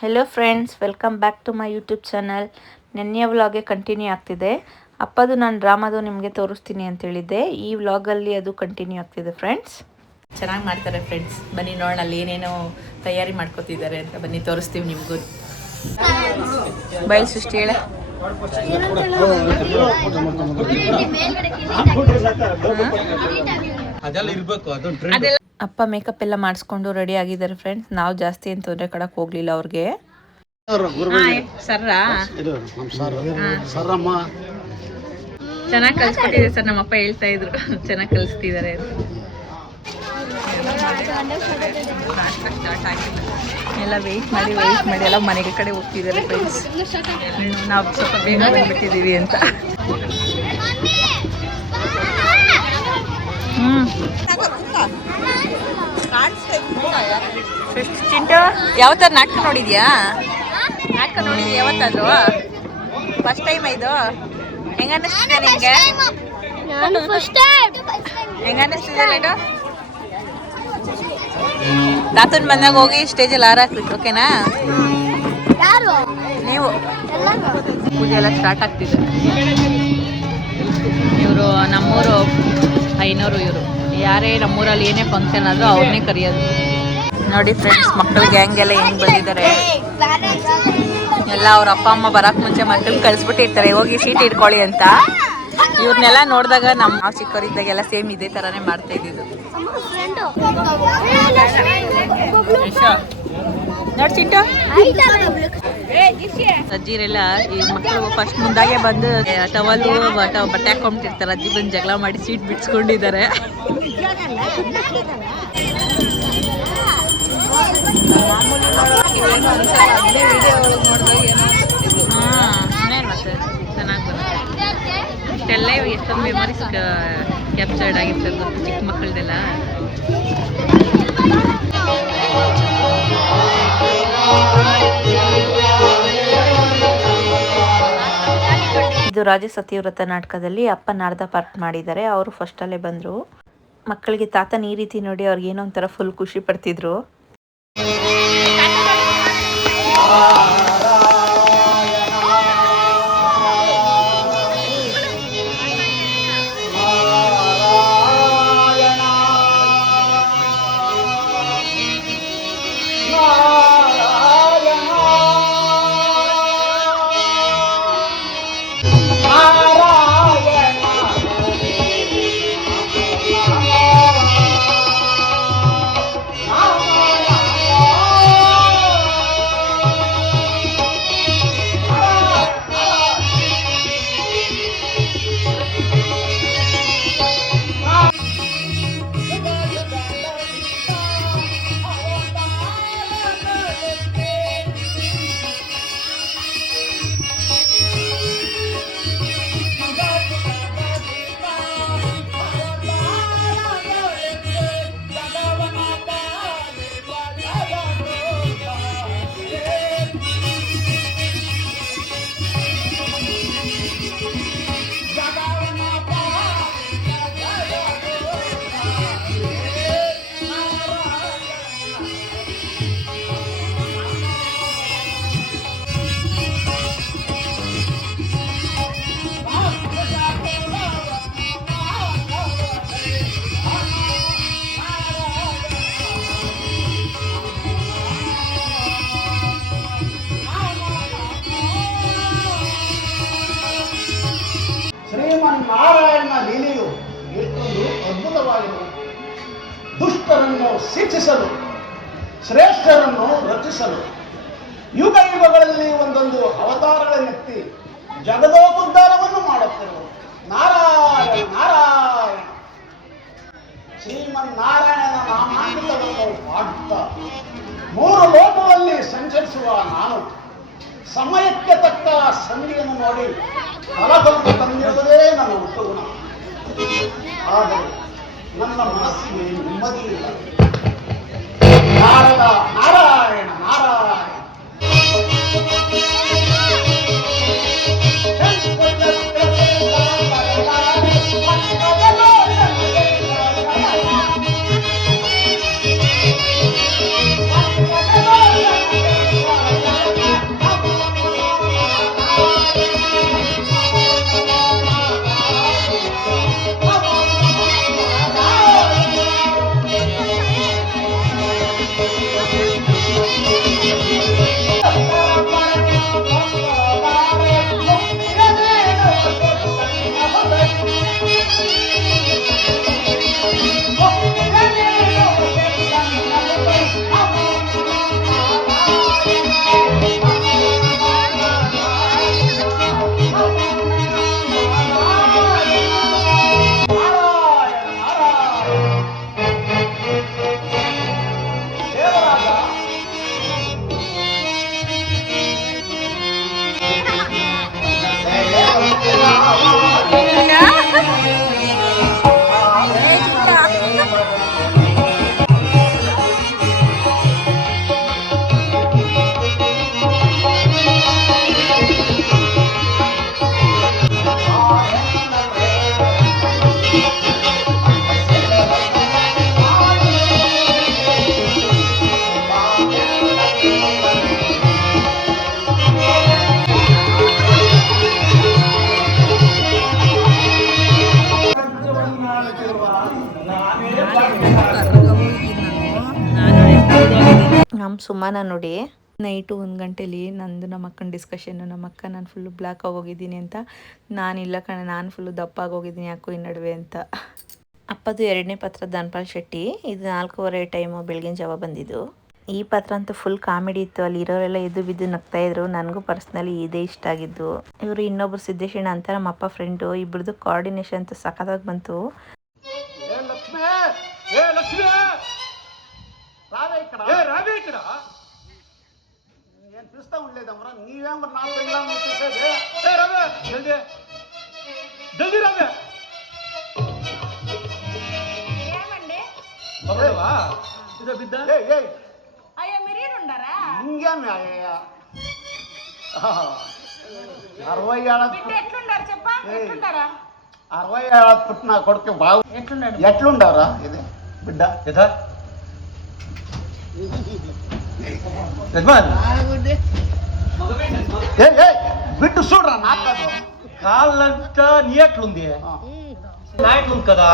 Hello friends, welcome back to my YouTube channel. ನೆನ್ನೆಯ ವ್ಲಾಗೆ continue ಆಗ್ತಿದೆ. ಅಪ್ಪದು ನಾನು ಡ್ರಾಮಾದು ನಿಮಗೆ ತೋರಿಸ್ತೀನಿ ಅಂತ ಹೇಳಿದ್ದೆ. ಈ ವ್ಲಾಗಲ್ಲಿ ಅದು ಕಂಟಿನ್ಯೂ ಆಗ್ತಿದೆ ಫ್ರೆಂಡ್ಸ್. ಚೆನ್ನಾಗಿ ಮಾಡ್ತಾರೆ ಫ್ರೆಂಡ್ಸ್, ಬನ್ನಿ ನೋಡೋಣ ಅಲ್ಲಿ ಏನೇನೋ ತಯಾರಿ ಮಾಡ್ಕೋತಿದ್ದಾರೆ ಅಂತ. ಬನ್ನಿ ತೋರಿಸ್ತೀವಿ ನಿಮಗೂ. ಬಯಲು ಸೃಷ್ಟಿ ಹೇಳ. ಅಪ್ಪ ಮೇಕಪ್ ಎಲ್ಲ ಮಾಡಿಸ್ಕೊಂಡು ರೆಡಿ ಆಗಿದ್ದಾರೆ ಫ್ರೆಂಡ್ಸ್. ನಾವು ಜಾಸ್ತಿ ಏನು ತೊಂದರೆ ಕೊಡಕ್ಕೆ ಹೋಗ್ಲಿಲ್ಲ ಅವ್ರಿಗೆ. ಚೆನ್ನಾಗಿ ಕಲ್ಸ್ಕೊಟ್ಟಿದೆ ಸರ್, ನಮ್ಮಪ್ಪ ಹೇಳ್ತಾ ಇದ್ರು ಚೆನ್ನಾಗಿ ಕಲಿಸ್ತಿದ್ದಾರೆ ಅಂತ. ಎಲ್ಲ ವೆಯ್ಟ್ ಮಾಡಿ ಎಲ್ಲ ಮನೆಗೆ ಕಡೆ ಹೋಗ್ತಿದ್ದಾರೆ ಫ್ರೆಂಡ್ಸ್. ನಾವು ಸ್ವಲ್ಪ ಬೇಗ ಬಂದ್ಬಿಟ್ಟಿದ್ದೀವಿ ಅಂತ. ಚಿಂಟು, ಯಾವತ್ತಾದ್ರು ನಾಟಕ ನೋಡಿದ್ಯಾ? ಯಾವತ್ತಾದ್ರು ಫಸ್ಟ್ ಟೈಮ್ ಇದು? ಹೆಂಗ ಅನ್ನಿಸ್ತಿದೆ ನಿಂಗೆ? ಹೆಂಗ ಅನ್ನಿಸ್ತಿದೆ ಲೈಟು? ತಾತನ್ ಬಂದಾಗ ಹೋಗಿ ಸ್ಟೇಜಲ್ಲಿ ಹಾರ ಹಾಕ್ಲಿಕ್ಕೆ, ಓಕೆನಾ? ನೀವು ಪೂಜೆ ಎಲ್ಲ ಸ್ಟಾರ್ಟ್ ಆಗ್ತಿದೆ. ಇವರು ನಮ್ಮೂರು ಐನೂರು. ಇವರು ಯಾರೇ ನಮ್ಮೂರಲ್ಲಿ ಏನೇ ಫಂಕ್ಷನ್ ಆದರೂ ಅವ್ರನ್ನೇ ಕರೆಯೋದು. ನೋಡಿ ಫ್ರೆಂಡ್ಸ್, ಮಕ್ಕಳ ಗ್ಯಾಂಗ್ ಎಲ್ಲ ಹೆಂಗ್ ಬಂದಿದ್ದಾರೆ ಎಲ್ಲ. ಅವ್ರ ಅಪ್ಪ ಅಮ್ಮ ಬರಕ್ ಮುಂಚೆ ಮಕ್ಕಳನ್ನ ಕಳಿಸ್ಬಿಟ್ಟಿರ್ತಾರೆ, ಹೋಗಿ ಸೀಟ್ ಇಟ್ಕೊಳ್ಳಿ ಅಂತ. ಇವ್ರನ್ನೆಲ್ಲ ನೋಡಿದಾಗ ನಾವು ಚಿಕ್ಕವರಿದ್ದಾಗೆಲ್ಲ ಸೇಮ್ ಇದೇ ಥರನೇ ಮಾಡ್ತಾ ಇದ್ದಿದ್ದು. ನೋಡಿ ಚಿಂಟು, ಅಜ್ಜಿರೆಲ್ಲ ಈ ಮಕ್ಕಳು ಫಸ್ಟ್ ಮುಂದಾಗೆ ಬಂದು ಟವಲ್ಲು ಬಟ್ಟೆ ಹಾಕೊಂಡ್ಬಿಟ್ಟಿರ್ತಾರೆ. ಅಜ್ಜಿ ಬಂದು ಜಗಳ ಮಾಡಿ ಸೀಟ್ ಬಿಡ್ಸ್ಕೊಂಡಿದ್ದಾರೆ. ಇನ್ನೇನು ಮತ್ತೆ ಚೆನ್ನಾಗಿ ಬರುತ್ತೆ. ಇಷ್ಟೆಲ್ಲ ಎಷ್ಟೊಂದು ಮೆಮೊರೀಸ್ ಕ್ಯಾಪ್ಚರ್ಡ್ ಆಗಿರ್ತದೆ ಚಿಕ್ಕ ಮಕ್ಕಳದೆಲ್ಲ. ಇದು ರಾಜ ಸತ್ಯವ್ರತ ನಾಟಕದಲ್ಲಿ ಅಪ್ಪ ನಾರದ ಪಾರ್ಟ್ ಮಾಡಿದ್ದಾರೆ. ಅವರು ಫಸ್ಟಲ್ಲೇ ಬಂದರು. ಮಕ್ಕಳಿಗೆ ತಾತನ ಈ ರೀತಿ ನೋಡಿ ಅವ್ರಿಗೆ ಏನೋ ಒಂಥರ ಫುಲ್ ಖುಷಿ ಪಡ್ತಿದ್ರು. ನಾರಾಯಣನ ಲೀಲೆಯು ಎಷ್ಟೊಂದು ಅದ್ಭುತವಾಗಿದೆ. ದುಷ್ಟರನ್ನು ಶಿಕ್ಷಿಸಲು, ಶ್ರೇಷ್ಠರನ್ನು ರಚಿಸಲು ಯುಗ ಯುಗಗಳಲ್ಲಿ ಒಂದೊಂದು ಅವತಾರಗಳನ್ನೆತ್ತಿ ಜಗದೋದ್ಧಾರವನ್ನು ಮಾಡುತ್ತಿರುವ ನಾರಾಯಣ ನಾರಾಯಣ ಶ್ರೀಮನ್ನಾರಾಯಣನ ನಾಮಾಂಕಿತವನ್ನು ಪಾಡುತ್ತಾ ಮೂರು ಲೋಕಗಳಲ್ಲಿ ಸಂಚರಿಸುವ ನಾನು ಸಮಯಕ್ಕೆ ತಕ್ಕ ಸಂಧಿಯನ್ನು ನೋಡಿ ಫಲವನ್ನು ತಂದಿರುವುದೇ ನನ್ನ ಹುಟ್ಟುಗುಣ. ಆದರೆ ನನ್ನ ಮನಸ್ಸಿಗೆ ನೆಮ್ಮದಿ ಇಲ್ಲ. ನಾರದ ನಾರಾಯಣ ನಾರಾಯಣ ನಮ್ಮ ಸುಮಾನ ನೋಡಿ ನೈಟು 1 ಗಂಟೆಲಿ ನಂದು ನಮ್ಮ ಅಕ್ಕನ ಡಿಸ್ಕಷನ್ನು. ನಮ್ಮ ಅಕ್ಕ ನಾನು ಫುಲ್ಲು ಬ್ಲ್ಯಾಕ್ ಆಗೋಗಿದ್ದೀನಿ ಅಂತ, ನಾನಿಲ್ಲ ಕಣ ನಾನು ಫುಲ್ಲು ದಪ್ಪ ಆಗೋಗಿದ್ದೀನಿ ಯಾಕೋ ಈ ನಡುವೆ ಅಂತ. ಅಪ್ಪದು 2ನೇ ಪತ್ರ ಧನ್ಪಾಲ್ ಶೆಟ್ಟಿ. ಇದು 4:15 ಟೈಮು ಬೆಳಗಿನ ಜಾವ ಬಂದಿದ್ದು. ಈ ಪತ್ರ ಅಂತೂ ಫುಲ್ ಕಾಮಿಡಿ ಇತ್ತು. ಅಲ್ಲಿ ಇರೋರೆಲ್ಲ ಎದ್ದು ಬಿದ್ದು ನಗ್ತಾಯಿದ್ರು. ನನಗೂ ಪರ್ಸ್ನಲಿ ಇದೇ ಇಷ್ಟ ಆಗಿದ್ದು. ಇವರು ಇನ್ನೊಬ್ರು ಸಿದ್ದೇಶಣ್ಣ ಅಂತ ನಮ್ಮ ಅಪ್ಪ ಫ್ರೆಂಡು. ಇಬ್ಬರದು ಕೋಆರ್ಡಿನೇಷನ್ ಅಂತೂ ಸಖತ್ತಾಗಿ ಬಂತು. పుట్టిన కొడుకు బాగు ఎట్లుండవరా ఇది బిడ్డ బిడ్డు చూడరా నాకు కాదు కాళ్ళంతా నీ ఎట్లుంది నా ఎట్లుంది కదా.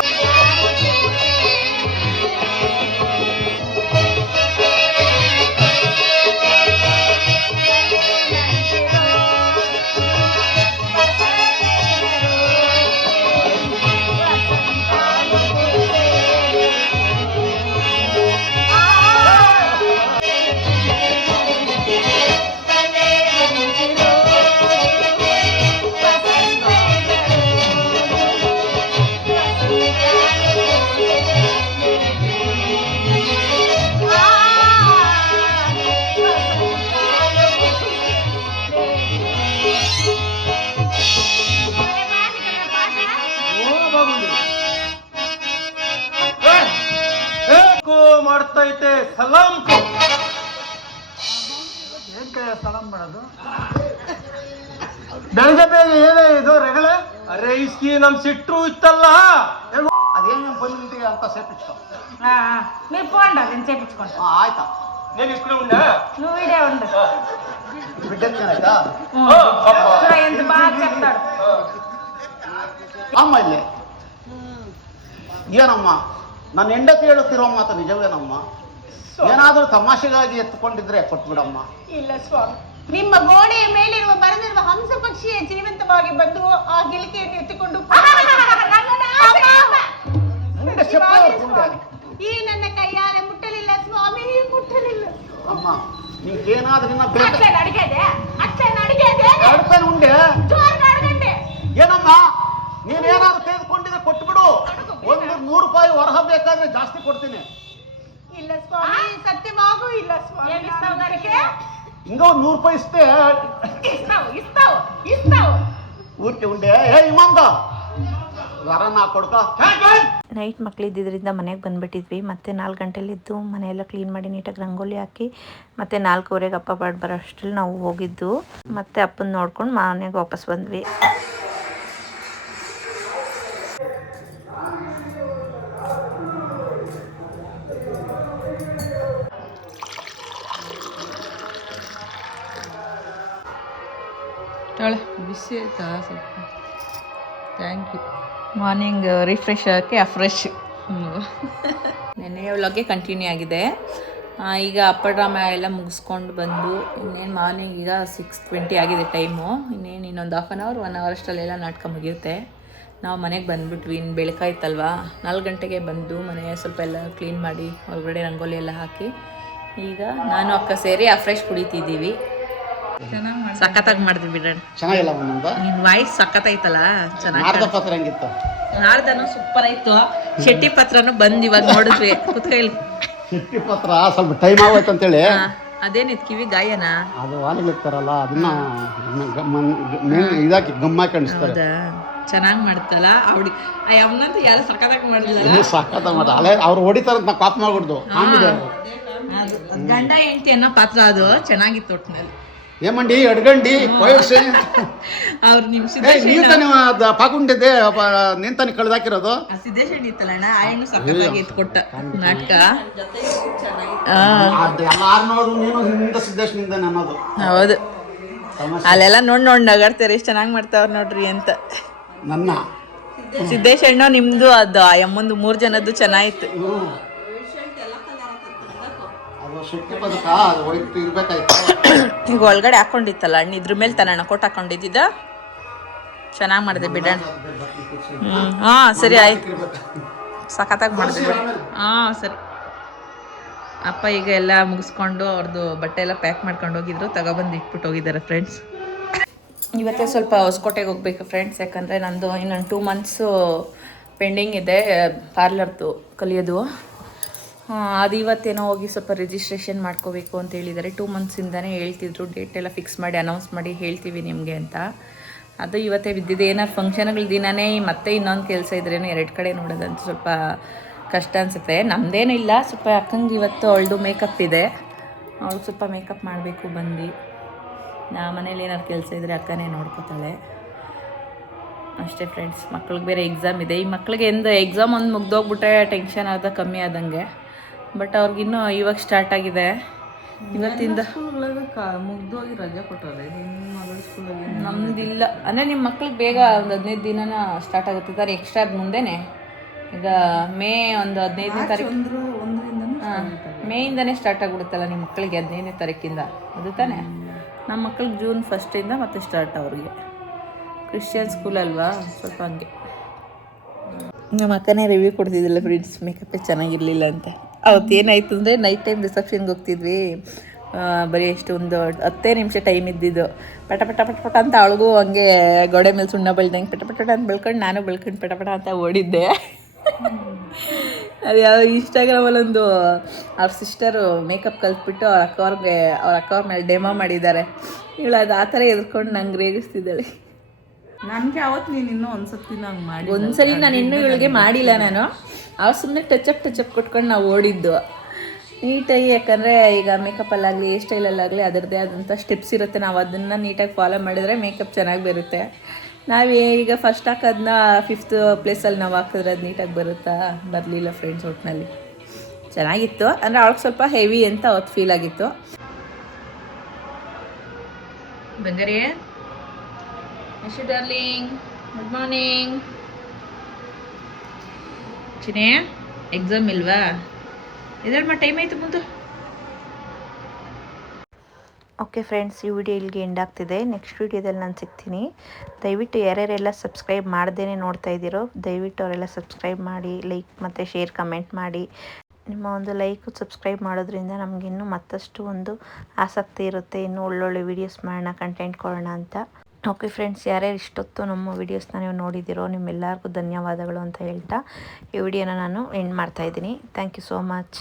ಮಾಡ್ತೈತೆ ಸಲಾಂ ಏನ್ ಕೈ ಸಲಾಂ ಮಾಡೋದು ಬೆಳಗ್ಗೆ ಬೇಗ ಏನೇ ಇದು ರಗಳೆ. ಅರೆ ಇಸ್ಕಿ ನಮ್ ಸಿಟ್ರು ಇತ್ತಲ್ಲ అదేం పొందింటిగా అంతా చేపించుకో. మీరు పోండి నేను చేపించుకోండి. ఆಯ್ತಾ నేను ఇక్కడే ఉన్నా నువ్వు ఇడే ఉండు. బిడ్డెత్తినాక ఎంత బాగా చెప్తాడు. అమ్మ ఇల్లే ಏನమ్మಾ ನನ್ನ ಹೆಂಡತಿ ಹೇಳುತ್ತಿರೋ ಮಾತು ನಿಜವೇನಮ್ಮ? ಏನಾದರೂ ತಮಾಷೆಗಾಗಿ ಎತ್ತುಕೊಂಡಿದ್ರೆ ಕೊಟ್ಬಿಡಮ್ಮ. ಇಲ್ಲ ಸ್ವಾಮಿ, ನಿಮ್ಮ ಗೋಡೆಯ ಮೇಲಿರುವ ಬರೆದಿರುವ ಹಂಸ ಪಕ್ಷಿಯ ಜೀವಂತವಾಗಿ ಬಂದು ಆ ಗಿಲಿಕೆಯನ್ನು ಎತ್ತಿಕೊಂಡು ಈ ನನ್ನ ಕೈಯಾರೆ ಮುಟ್ಟಲಿಲ್ಲ ಸ್ವಾಮಿ, ಮುಟ್ಟಲಿಲ್ಲ. ಅಮ್ಮ ನೀವೇನಾದ್ರೂ ಉಂಡೆ ಏನಮ್ಮ? ನೀನೇನಾದ್ರೂ ತೆಗೆದುಕೊಂಡಿದ್ರೆ ಕೊಟ್ಬಿಡು. ಒಂದು 100 ರೂಪಾಯಿ ಹೊರಹ ಬೇಕಾದ್ರೆ ಜಾಸ್ತಿ ಕೊಡ್ತೀನಿ. ಇಲ್ಲ ಸ್ವಾಮಿ, ಸತ್ಯವಾಗೂ ಇಲ್ಲ ಸ್ವಾಮಿ. ಹಿಂಗ 100 ರೂಪಾಯಿ ಇಸ್ತಾವು ಊರಿಗೆ ಉಂಡೆ. ಏ ಇಮಾಂದ ವರನ್ನ ಕೊಡ್ಕ. ನೈಟ್ ಮಕ್ಕಳಿದ್ದರಿಂದ ಮನೆಗೆ ಬಂದುಬಿಟ್ಟಿದ್ವಿ. ಮತ್ತೆ 4 ಗಂಟೆಲಿದ್ದು ಮನೆಯೆಲ್ಲ ಕ್ಲೀನ್ ಮಾಡಿ ನೀಟಾಗಿ ರಂಗೋಲಿ ಹಾಕಿ ಮತ್ತೆ 4:15ಗೆ ಅಪ್ಪ ಬರೋ ಅಷ್ಟರಲ್ಲಿ ನಾವು ಹೋಗಿದ್ದು. ಮತ್ತೆ ಅಪ್ಪನ ನೋಡ್ಕೊಂಡು ಮನೆಗೆ ವಾಪಸ್ ಬಂದ್ವಿ. ಬಿಸಿ ಆಯ್ತಾ ಸ್ವಲ್ಪ? Thank you. ಮಾರ್ನಿಂಗ್ ರಿಫ್ರೆಶ್ ಆಗೋಕ್ಕೆ ಫ್ರೆಶ್. ನೆನ್ನೆ ವ್ಲಾಗ್ಗೆ ಕಂಟಿನ್ಯೂ ಆಗಿದೆ. ಈಗ ಅಪ್ಪ ಡ್ರಾಮಾ ಎಲ್ಲ ಮುಗಿಸ್ಕೊಂಡು ಬಂದು ಇನ್ನೇನು ಮಾರ್ನಿಂಗ್ ಈಗ 6:20 ಆಗಿದೆ ಟೈಮು. ಇನ್ನೊಂದು 1/2 ಅವರ್ 1 ಅವರ್ ಅಷ್ಟಲ್ಲೆಲ್ಲ ನಾಟಕ ಮುಗಿಯುತ್ತೆ. ನಾವು ಮನೆಗೆ ಬಂದುಬಿಟ್ವಿ. ಇನ್ನು ಬೆಳಕಾಯ್ತಲ್ವಾ, 4 ಗಂಟೆಗೆ ಬಂದು ಮನೆ ಸ್ವಲ್ಪ ಎಲ್ಲ ಕ್ಲೀನ್ ಮಾಡಿ ಹೊರಗಡೆ ರಂಗೋಲಿ ಎಲ್ಲ ಹಾಕಿ ಈಗ ನಾನು ಅಕ್ಕ ಸೇರಿ ಫ್ರೆಶ್ ಕುಡಿತಿದ್ದೀವಿ. ಸಖತ್ತಾಗಿ ಮಾಡಿದ್ವಿ ಬಿಡೋಣ. ಚೆನ್ನಾಗಿಲ್ಲ ನಿನ್ ವಾಯ್ಸ್ ಸಖತ್ತೈತಲ್ಲ, ಚೆನ್ನಾಗಿ. ಪತ್ರ ಹೆಂಗಿತ್ತು? ನಾಡ್ದನು ಸೂಪರ್ ಆಯ್ತು. ಶೆಟ್ಟಿ ಪತ್ರನು ಬಂದ್ ಇವಾಗ ನೋಡಿದ್ವಿ. ಕುತ್ಕೈಲಿ ಶೆಟ್ಟಿ ಪತ್ರ ಸ್ವಲ್ಪ ಟೈಮ್ ಆಗೋಯ್ತು ಅಂತೇಳಿ. ಅದೇನಿತ್ತು ಕಿವಿ ಗಾಯನ? ಅದು ವಾಲಿಲಿರ್ತಾರಲ್ಲ ಅದನ್ನ ಇದಾಕಿ ಗಮ್ಮ ಕಾಣಿಸ್ತಾರೆ. ಚೆನ್ನಾಗಿ ಮಾಡ್ತಲ್ಲ ಅವಡಿ ಅವನಂತ ಯಾರು ಸಖತ್ತಾಗಿ ಮಾಡಿಲ್ಲ. ಸಖತ್ತ ಮಾಡ ಅಲ್ಲೇ ಅವ್ರು ಹೊಡಿತಾರಂತ ನಾವು ಕಾಪ್ ಮಾಡ್ಬಿಡ್ದು. ಗಂಡ ಹೆಂಡತಿ ಅನ್ನೋ ಪಾತ್ರ ಅದು ಚೆನ್ನಾಗಿತ್ತು ಒಟ್ಟಿನಲ್ಲಿ. ఏమండి అడగండి పోయొచ్చి ಅವ್ರು ನಿಮ್ ನೀವು ತಾನೇ ಪಾಕೊಂಡಿದ್ದೆ ನೀನ್ ತಾನೇ ಕಳೆದಾಕಿರೋದು. ಸಿದ್ದೇಶ್ ಅಣ್ಣ ಇತ್ತಲ್ಲಣ್ಣ, ಆಯಣ್ಣು ಸಖತ್ತಾಗಿ ಎತ್ಕೊಟ್ಟ ನಾಟಕ. ಎಲ್ಲಾರು ನೋಡು ನೀನು ಹಿಂದ ಸಿದ್ದೇಶ್ ನಿಂದಾನೆ ಅನ್ನೋದು. ಹೌದು, ಅಲ್ಲೆಲ್ಲ ನೋಡ್ ನಗಾಡ್ತಾರೆ ಎಷ್ಟು ಚೆನ್ನಾಗಿ ಮಾಡ್ತಾವ್ರ ನೋಡ್ರಿ ಅಂತ. ನನ್ನ ಸಿದ್ದೇಶ್ ಅಣ್ಣ ನಿಮ್ದು ಅದು ಆ ಅಮ್ಮಂದು 3 ಜನದ್ದು ಚೆನ್ನಾಗಿತ್ತು. ಸುಟ್ಟಿ ಬದುಕ ಅದು ಹೋಯ್ತು ಇರ್ಬೇಕಾಯ್ತು. ಈಗ ಒಳಗಡೆ ಹಾಕೊಂಡಿತ್ತಲ್ಲ ಹಣ್ಣು, ಇದ್ರ ಮೇಲೆ ತಾನ ಕೋಟ್ ಹಾಕೊಂಡಿದ್ದ. ಚೆನ್ನಾಗಿ ಮಾಡಿದೆ ಬಿಡೋಣ. ಹಾಂ ಸರಿ ಆಯ್ತು, ಸಖತ್ತಾಗಿ ಮಾಡಿದೆ ಬಿಡಿ. ಹಾಂ ಸರಿ. ಅಪ್ಪ ಈಗ ಎಲ್ಲ ಮುಗಿಸ್ಕೊಂಡು ಅವ್ರದ್ದು ಬಟ್ಟೆ ಎಲ್ಲ ಪ್ಯಾಕ್ ಮಾಡ್ಕೊಂಡು ಹೋಗಿದ್ರು, ತಗೊಬಂದು ಇಟ್ಬಿಟ್ಟು ಹೋಗಿದ್ದಾರೆ ಫ್ರೆಂಡ್ಸ್. ಇವತ್ತೇ ಸ್ವಲ್ಪ ಹೊಸಕೋಟೆಗೆ ಹೋಗ್ಬೇಕು ಫ್ರೆಂಡ್ಸ್, ಯಾಕಂದರೆ ನಂದು ಇನ್ನೊಂದು 2 ಮಂತ್ಸು ಪೆಂಡಿಂಗ್ ಇದೆ ಪಾರ್ಲರ್ದು ಕಲಿಯೋದು. ಅದು ಇವತ್ತೇನೋ ಹೋಗಿ ಸ್ವಲ್ಪ ರಿಜಿಸ್ಟ್ರೇಷನ್ ಮಾಡ್ಕೋಬೇಕು ಅಂತ ಹೇಳಿದ್ದಾರೆ. 2 ಮಂತ್ಸಿಂದನೇ ಹೇಳ್ತಿದ್ರು, ಡೇಟ್ ಎಲ್ಲ ಫಿಕ್ಸ್ ಮಾಡಿ ಅನೌನ್ಸ್ ಮಾಡಿ ಹೇಳ್ತೀವಿ ನಿಮಗೆ ಅಂತ. ಅದು ಇವತ್ತೇ ಬಿದ್ದಿದೆ. ಏನಾರು ಫಂಕ್ಷನ್ಗಳ ದಿನವೇ ಮತ್ತೆ ಇನ್ನೊಂದು ಕೆಲಸ ಇದ್ರೇನೋ 2 ಕಡೆ ನೋಡೋದಂತ ಸ್ವಲ್ಪ ಕಷ್ಟ ಅನಿಸುತ್ತೆ. ನಮ್ಮದೇನಿಲ್ಲ, ಸ್ವಲ್ಪ ಅಕ್ಕಂಗೆ ಇವತ್ತು ಅವಳದು ಮೇಕಪ್ ಇದೆ, ಅವಳು ಸ್ವಲ್ಪ ಮೇಕಪ್ ಮಾಡಬೇಕು ಬಂದು. ಮನೇಲಿ ಏನಾದ್ರು ಕೆಲಸ ಇದ್ದರೆ ಅಕ್ಕನೇ ನೋಡ್ಕೋತಾಳೆ ಅಷ್ಟೇ ಫ್ರೆಂಡ್ಸ್. ಮಕ್ಳಿಗೆ ಬೇರೆ ಎಕ್ಸಾಮ್ ಇದೆ. ಈ ಮಕ್ಳಿಗೆ ಎಕ್ಸಾಮ್ ಒಂದು ಮುಗ್ದೋಗ್ಬಿಟ್ರೆ ಟೆನ್ಷನ್ ಆದ ಕಮ್ಮಿ ಆದಂಗೆ. ಬಟ್ ಅವ್ರಿಗಿನ್ನೂ ಇವಾಗ ಸ್ಟಾರ್ಟ್ ಆಗಿದೆ. ಇವತ್ತಿಂದ ಮುಗ್ದೋಗಿ ರಜೆ ಕೊಟ್ಟವ್ರೆ. ನಿಮ್ಮ ಮಗಳ ಸ್ಕೂಲಲ್ಲಿ ನಮ್ದಿಲ್ಲ ಅಂದರೆ ನಿಮ್ಮ ಮಕ್ಳಿಗೆ ಬೇಗ ಒಂದು 15 ದಿನನ ಸ್ಟಾರ್ಟ್ ಆಗುತ್ತೆ ತಾನೆ, ಎಕ್ಸ್ಟ್ರಾ ಅದು ಮುಂದೆನೇ. ಈಗ ಮೇ ಒಂದು 15ನೇ ತಾರೀಕು, ಮೇಯಿಂದನೇ ಸ್ಟಾರ್ಟ್ ಆಗಿಬಿಡುತ್ತಲ್ಲ ನಿಮ್ಮ ಮಕ್ಕಳಿಗೆ 15ನೇ ತಾರೀಕಿಂದ, ಅದು ತಾನೇ. ನಮ್ಮ ಮಕ್ಳಿಗೆ ಜೂನ್ 1 ಮತ್ತೆ ಸ್ಟಾರ್ಟ್. ಅವ್ರಿಗೆ ಕ್ರಿಶ್ಚಿಯನ್ ಸ್ಕೂಲ್ ಅಲ್ವಾ, ಸ್ವಲ್ಪ ಹಂಗೆ. ನಮ್ಮ ಅಕ್ಕನೇ ರಿವ್ಯೂ ಕೊಡ್ತಿದ್ದಿಲ್ಲ ಫ್ರೆಂಡ್ಸ್, ಮೇಕಪ್ಪೇ ಚೆನ್ನಾಗಿರಲಿಲ್ಲ ಅಂತ. ಅವತ್ತು ಏನಾಯಿತು ಅಂದರೆ ನೈಟ್ ಟೈಮ್ ರಿಸೆಪ್ಷನ್ಗೆ ಹೋಗ್ತಿದ್ವಿ, ಬರೀ ಎಷ್ಟು ಒಂದು 10 ನಿಮಿಷ ಟೈಮ್ ಇದ್ದಿದ್ದು. ಪಟ ಪಟ ಪಟ ಪಟ ಅಂತ ಅವಳಿಗೂ ಹಂಗೆ ಗೋಡೆ ಮೇಲೆ ಸುಣ್ಣ ಬಳ್ದಂಗೆ ಪಟ ಪಟ ಅಂತ ಬೆಳ್ಕೊಂಡು ನಾನು ಬೆಳ್ಕೊಂಡು ಪಟ ಪಟ ಅಂತ ಓಡಿದ್ದೆ. ಅದು ಯಾವ ಇನ್ಸ್ಟಾಗ್ರಾಮಲ್ಲೊಂದು ಅವ್ರ ಸಿಸ್ಟರು ಮೇಕಪ್ ಕಲ್ತ್ಬಿಟ್ಟು ಅವ್ರ ಅಕ್ಕವ್ರ ಮೇಲೆ ಡೆಮೋ ಮಾಡಿದ್ದಾರೆ. ಇವಳು ಅದು ಆ ಥರ ಎದ್ಕೊಂಡು ನಂಗೆ ರೇಗಿಸ್ತಿದ್ದಾಳೆ. ನನಗೆ ಅವತ್ತು ನೀನು ಇನ್ನೂ ಒಂದ್ಸತಿ ನಂಗೆ ಮಾಡಿ ಒಂದ್ಸಲಿ ನಾನು ಇನ್ನೂ ಇವಳಿಗೆ ಮಾಡಿಲ್ಲ. ನಾನು ಅವ್ರು ಸುಮ್ಮನೆ ಟಚಪ್ ಕೊಟ್ಕೊಂಡು ನಾವು ಓಡಿದ್ದು ನೀಟಾಗಿ. ಯಾಕಂದರೆ ಈಗ ಮೇಕಪ್ಪಲ್ಲಾಗಲಿ ಹೇರ್ ಸ್ಟೈಲಲ್ಲಾಗಲಿ ಅದರದ್ದೇ ಆದಂಥ ಸ್ಟೆಪ್ಸ್ ಇರುತ್ತೆ. ನಾವು ಅದನ್ನು ನೀಟಾಗಿ ಫಾಲೋ ಮಾಡಿದರೆ ಮೇಕಪ್ ಚೆನ್ನಾಗಿ ಬರುತ್ತೆ. ನಾವು ಈಗ ಫಸ್ಟ್ ಹಾಕೋದನ್ನ 5th ಪ್ಲೇಸಲ್ಲಿ ನಾವು ಹಾಕಿದ್ರೆ ಅದು ನೀಟಾಗಿ ಬರುತ್ತಾ? ಬರಲಿಲ್ಲ ಫ್ರೆಂಡ್ಸ್. ಒಟ್ಟಿನಲ್ಲಿ ಚೆನ್ನಾಗಿತ್ತು, ಅಂದರೆ ಅವಳಿಗೆ ಸ್ವಲ್ಪ ಹೆವಿ ಅಂತ ಅವತ್ತು ಫೀಲ್ ಆಗಿತ್ತು. ಬಂಗಾರಿ ಯಶು ಡಾರ್ಲಿಂಗ್, ಗುಡ್ ಮಾರ್ನಿಂಗ್. ಚಿನೇ ಎಕ್ಸಾಮ್ ಇಲ್ವಾ? ಇದರ ಟೈಮ್ ಆಯಿತು ಮುಂದೆ. ಓಕೆ ಫ್ರೆಂಡ್ಸ್, ಈ ವಿಡಿಯೋ ಇಲ್ಲಿಗೆ ಎಂಡ್ ಆಗ್ತಿದೆ. ನೆಕ್ಸ್ಟ್ ವಿಡಿಯೋದಲ್ಲಿ ನಾನು ಸಿಗ್ತೀನಿ. ದಯವಿಟ್ಟು ಯಾರ್ಯಾರೆಲ್ಲ ಸಬ್ಸ್ಕ್ರೈಬ್ ಮಾಡ್ದೇ ನೋಡ್ತಾ ಇದ್ದೀರೋ ದಯವಿಟ್ಟು ಅವರೆಲ್ಲ ಸಬ್ಸ್ಕ್ರೈಬ್ ಮಾಡಿ, ಲೈಕ್ ಮತ್ತು ಶೇರ್ ಕಮೆಂಟ್ ಮಾಡಿ. ನಿಮ್ಮ ಒಂದು ಲೈಕು ಸಬ್ಸ್ಕ್ರೈಬ್ ಮಾಡೋದ್ರಿಂದ ನಮಗಿನ್ನೂ ಮತ್ತಷ್ಟು ಒಂದು ಆಸಕ್ತಿ ಇರುತ್ತೆ, ಇನ್ನೂ ಒಳ್ಳೊಳ್ಳೆ ವೀಡಿಯೋಸ್ ಮಾಡೋಣ, ಕಂಟೆಂಟ್ ಕೊಡೋಣ ಅಂತ. ಓಕೆ ಫ್ರೆಂಡ್ಸ್, ಯಾರ್ಯಾರು ಇಷ್ಟೊತ್ತು ನಮ್ಮ ವೀಡಿಯೋಸ್ನ ನೀವು ನೋಡಿದ್ದೀರೋ ನಿಮ್ಮೆಲ್ಲರಿಗೂ ಧನ್ಯವಾದಗಳು ಅಂತ ಹೇಳ್ತಾ ಈ ವಿಡಿಯೋನ ನಾನು ಎಂಡ್ ಮಾಡ್ತಾಯಿದ್ದೀನಿ. Thank you so much.